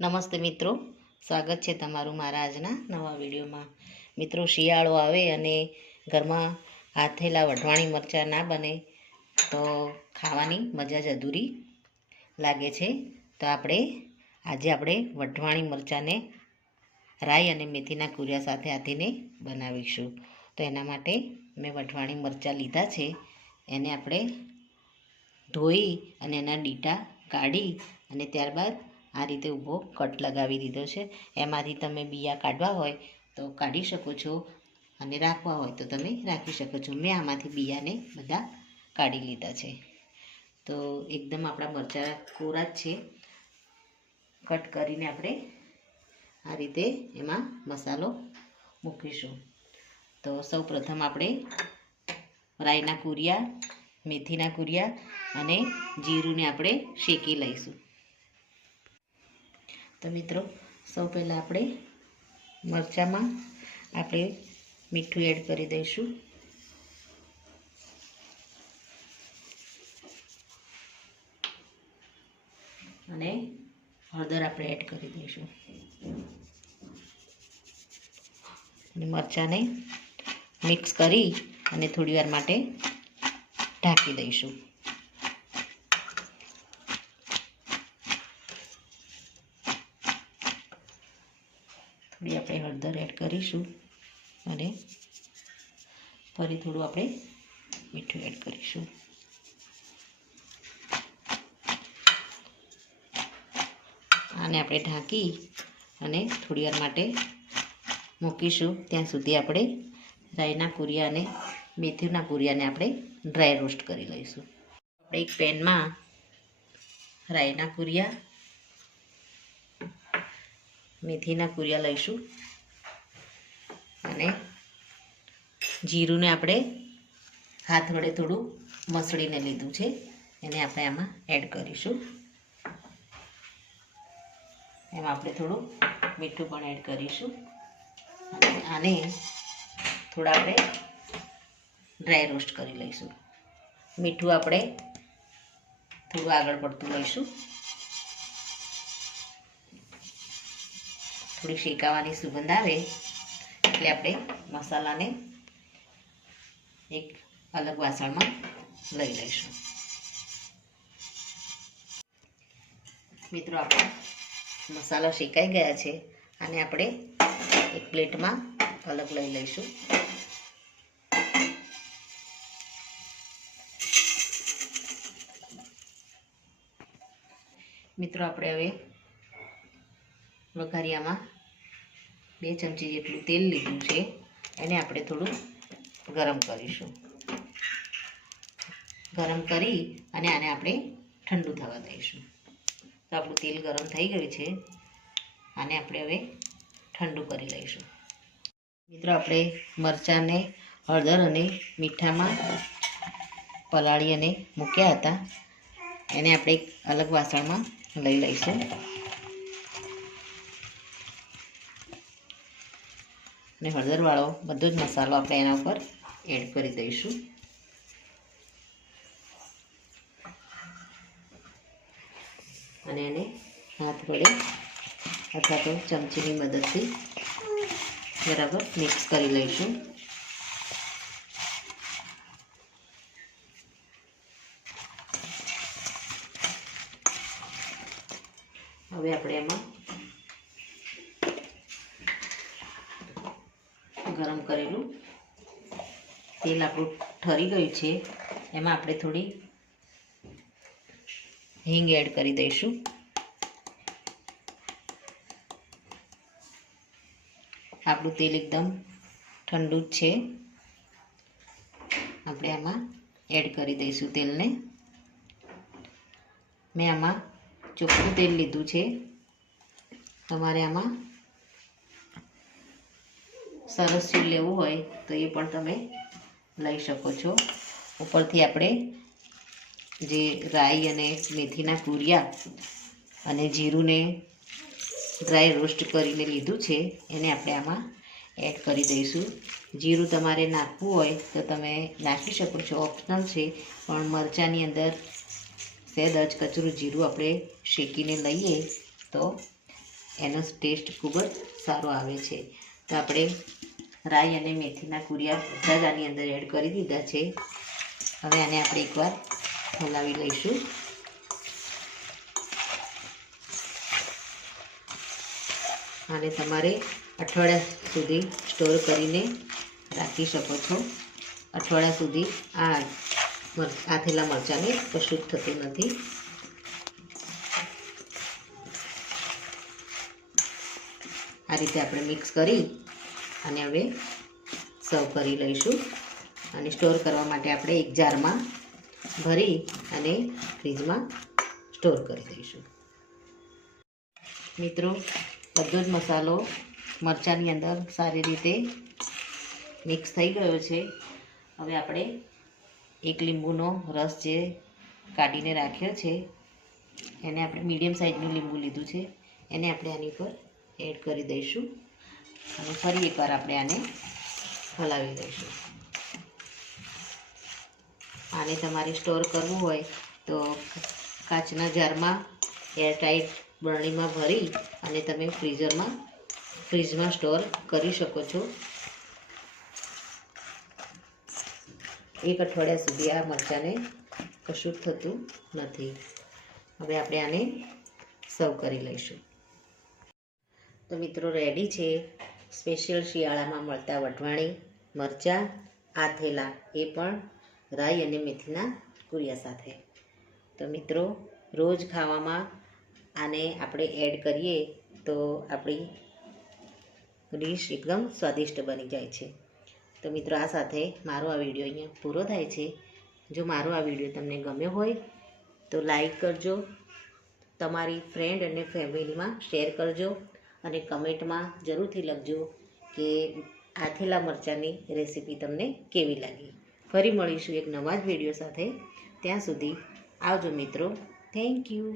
નમસ્તે મિત્રો, સ્વાગત છે તમારું મારા આજના નવા વિડીયોમાં। મિત્રો, શિયાળો આવે અને ઘરમાં આથેલા વઢવાણી મરચાં ના બને તો ખાવાની મજા જ અધૂરી લાગે છે। તો આજે આપણે વઢવાણી મરચાંને રાઈ અને મેથીના કુરિયા સાથે આથીને બનાવીશું। તો એના માટે મેં વઢવાણી મરચાં લીધા છે, એને આપણે ધોઈ અને એના ડીટા કાઢી અને ત્યારબાદ આ રીતે ઊભો કટ લગાવી દીધો છે। એમાંથી તમે બિયા કાઢવા હોય તો કાઢી શકો છો અને રાખવા હોય તો તમે રાખી શકો છો। મેં આમાંથી બિયાને બધા કાઢી લીધા છે। તો એકદમ આપણા મરચાં કોરા જ છે। કટ કરીને આપણે આ રીતે એમાં મસાલો મૂકીશું। તો સૌ પ્રથમ આપણે રાઈના કુરિયા, મેથીના કુરિયા અને જીરુંને આપણે શેકી લઈશું। તો મિત્રો, સૌ પહેલાં આપણે મરચાંમાં આપણે મીઠું એડ કરી દઈશું અને હળદર આપણે એડ કરી દઈશું અને મરચાંને મિક્સ કરી અને થોડી વાર માટે ઢાંકી દઈશું। થોડી આપણે હળદર એડ કરીશું અને ફરી થોડું આપણે મીઠું એડ કરીશું। આને આપણે ઢાંકી અને થોડી વાર માટે મૂકીશું। ત્યાં સુધી આપણે રાઈના કુરિયા અને મેથીના કુરિયાને આપણે ડ્રાય રોસ્ટ કરી લઈશું। આપણે એક પેનમાં રાઈના કુરિયા, મેથીના કુરિયા લઈશું અને જીરુંને આપણે હાથ વડે થોડું મસળીને લીધું છે, એને આપણે આમાં એડ કરીશું। એમાં આપણે થોડું મીઠું પણ એડ કરીશું અને આને થોડા આપણે ડ્રાય રોસ્ટ કરી લઈશું। મીઠું આપણે થોડું આગળ પડતું લઈશું। થોડી શેકાવાની સુગંધ આવે એટલે આપણે મસાલાને એક અલગ વાસણમાં લઈ લઈશું। મિત્રો, આપણા મસાલા શેકાઈ ગયા છે, આને આપણે એક પ્લેટમાં અલગ લઈ લઈશું। મિત્રો, આપણે હવે વઘારિયામાં 2 ચમચી જેટલું તેલ લીધું છે, એને આપણે થોડું ગરમ કરીશું। ગરમ કરી અને આને આપણે ઠંડુ થવા દઈશું। તો આપણું તેલ ગરમ થઈ ગયું છે, આને આપણે હવે ઠંડુ કરી લઈશું। મિત્રો, આપણે મરચાંને હળદર અને મીઠામાં પલાળી અને મૂક્યા હતા, એને આપણે એક અલગ વાસણમાં લઈ લઈશું અને હળદરવાળો બધો જ મસાલો આપણે એના ઉપર એડ કરી દઈશું। અને એને હાથ વડે અથવા તો ચમચીની મદદથી બરાબર મિક્સ કરી લઈશું। હવે આપણે એમાં ગરમ કરેલું તેલ આપણું ઠરી ગયું છે, એમાં આપણે થોડી હિંગ એડ કરી દઈશું। આપણું તેલ એકદમ ઠંડુ જ છે, આપણે આમાં એડ કરી દઈશું તેલને। મેં આમાં ચોખ્ખું તેલ લીધું છે, તમારે આમાં સરસ તેલ લેવું હોય તો એ પણ તમે લઈ શકો છો। ઉપરથી આપણે જે રાઈ અને મેથીના કુરિયા અને જીરુંને ડ્રાય રોસ્ટ કરીને લીધું છે, એને આપણે આમાં એડ કરી દઈશું। જીરું તમારે નાખવું હોય તો તમે નાખી શકો છો, ઓપ્શનલ છે, પણ મરચાંની અંદર સહેજ કચરું જીરું આપણે શેકીને લઈએ તો એનો ટેસ્ટ ખૂબ જ સારો આવે છે. તો આપણે રાઈ અને મેથીના કુરિયા બધા જ આની અંદર એડ કરી દીધા છે. હવે આને આપણે એકવાર હલાવી લઈશું. આને તમારે અઠવાડિયા સુધી સ્ટોર કરીને રાખી શકો છો. અઠવાડિયા સુધી આથેલા મરચાંને કશું જ થતું નથી. આ રીતે આપણે મિક્સ કરી અને હવે સર્વ કરી લઈશું. અને સ્ટોર કરવા માટે આપણે એક જારમાં ભરી અને ફ્રીજમાં સ્ટોર કરી દઈશું. મિત્રો, બધો જ મસાલો મરચાંની અંદર સારી રીતે મિક્સ થઈ ગયો છે. હવે આપણે એક લીંબુનો રસ જે કાઢીને રાખ્યો છે, એને આપણે મીડિયમ સાઇઝનું લીંબુ લીધું છે, એને આપણે આની પર એડ કરી દઈશું અને ફરી એકવાર આપણે આને હલાવી દઈશું. આને તમારે સ્ટોર કરવું હોય તો કાચના જારમાં એરટાઈટ બરણીમાં ભરી અને તમે ફ્રીજમાં સ્ટોર કરી શકો છો. 1 અઠવાડિયા સુધી આ મરચાંને કશું જ થતું નથી. હવે આપણે આને સર્વ કરી લઈશું. તો મિત્રો, રેડી છે સ્પેશિયલ શિયાળામાં મળતા વઢવાણી મરચાં આથેલા, એ પણ રાઈ અને મેથીના કુરિયા સાથે. તો મિત્રો, રોજ ખાવામાં આને આપણે એડ કરીએ તો આપણી ડીશ એકદમ સ્વાદિષ્ટ બની જાય છે. તો મિત્રો, આ સાથે મારો આ વિડીયો અહીંયા પૂરો થાય છે. જો મારો આ વિડીયો તમને ગમ્યો હોય તો લાઈક કરજો, તમારી ફ્રેન્ડ અને ફેમિલીમાં શેર કરજો અને કમેન્ટમાં જરૂરથી લખજો કે આથેલા મરચાંની રેસીપી તમને કેવી લાગી. ફરી મળીશું એક નવા જ વિડીયો સાથે. ત્યાં સુધી આવજો મિત્રો. Thank you.